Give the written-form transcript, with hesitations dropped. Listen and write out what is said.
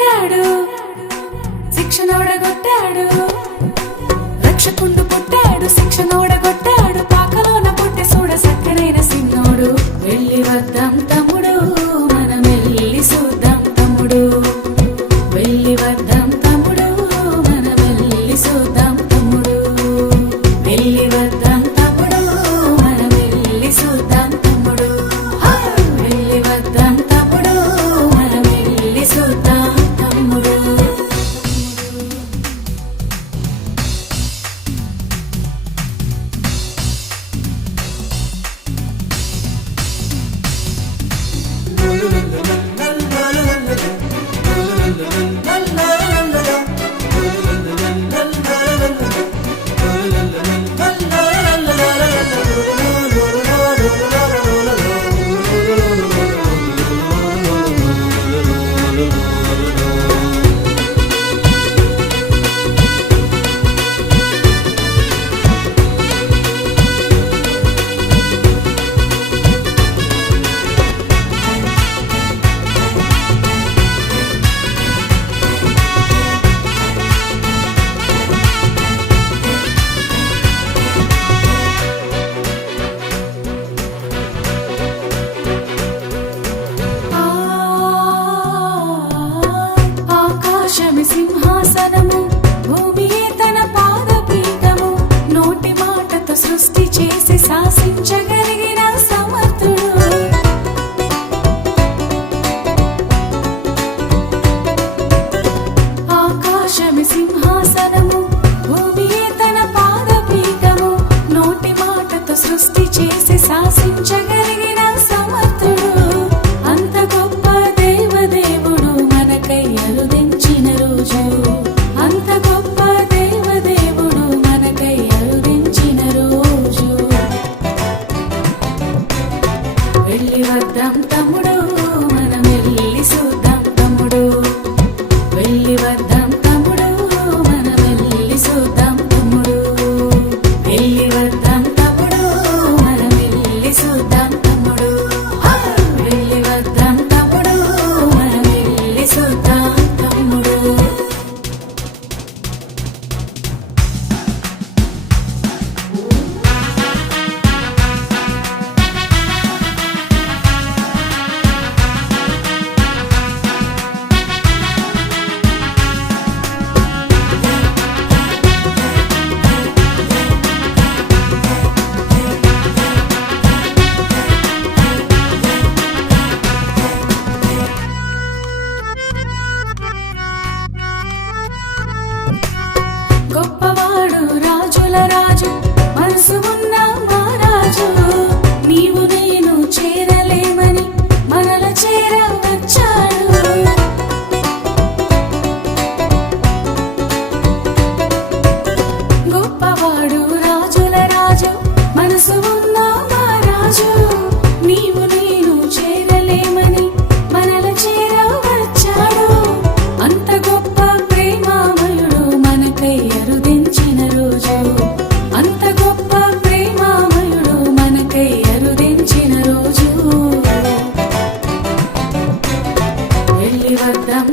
పుట్టాడు, శిక్షనోడగొట్టాడు. రక్షకుండు పుట్టాడు, శిక్షనోడగొట్టాడు. పాకలోన పుట్టి చూడ సక్కనైన సిన్నోడు. వెళ్ళి వద్దాం తమ్ముడు, మనం వెళ్ళి చూద్దాం తమ్ముడు. వెళ్ళి వద్దాం తమ్ముడు, మనం వెళ్ళి చూద్దాం తమ్ముడు. వెళ్ళి వద్దాం తమ్ముడు, మనం వెళ్ళి చూద్దాం తమ్ముడు. వెళ్ళి వద్దాం తమ్ముడు, మనం వెళ్ళి చూద్దాం తమ్ముడు. సింహాసనము, భూమియే తన పాదపీఠము. నోటి మాటతో సృష్టి చేసి శాసించగలిగిన సమర్థుడు. ఆకాశమే సింహాసనము, భూమియే తన పాదపీఠము. నోటి మాటతో సృష్టి చేసి శాసించగలిగిన సమర్థుడు. అంత గొప్ప దేవదేవుడు మనకై అరుదించిన రోజు. అంత గొప్ప దేవదేవుడు మనకై అరుదించిన రోజు. వెళ్ళి వద్దాం తమ్ముడు, మనం వెళ్ళి చూద్దాం తమ్ముడు. వెళ్ళి వద్దాం తమ్ముడు, మనం వెళ్ళి చూద్దాం తమ్ముడు. వెళ్ళి వద్దాం తమ్ముడు, మనం వెళ్ళి చూద్దాం తమ్ముడు. వెళ్ళి వద్దాం తమ్ముడు, మనం వెళ్ళి చూద్దాం తమ్ముడు. గొప్పవాడు రాజుల రాజు, మనసు ఉన్న మహారాజు. నీవు నేను చేరలేమని మనల చేర వచ్చాడు. గొప్పవాడు రాజుల రాజు, మనసు ఉన్న మహారాజు. నీవు నేను చేరలేమని మనల చేర వచ్చాడు. అంత గొప్ప ప్రేమామయుడు మనకై అరుదించిన రోజు. అంత గొప్ప ప్రేమామయుడు మనకై అరుదించిన రోజు. వెళ్ళి వద్దాం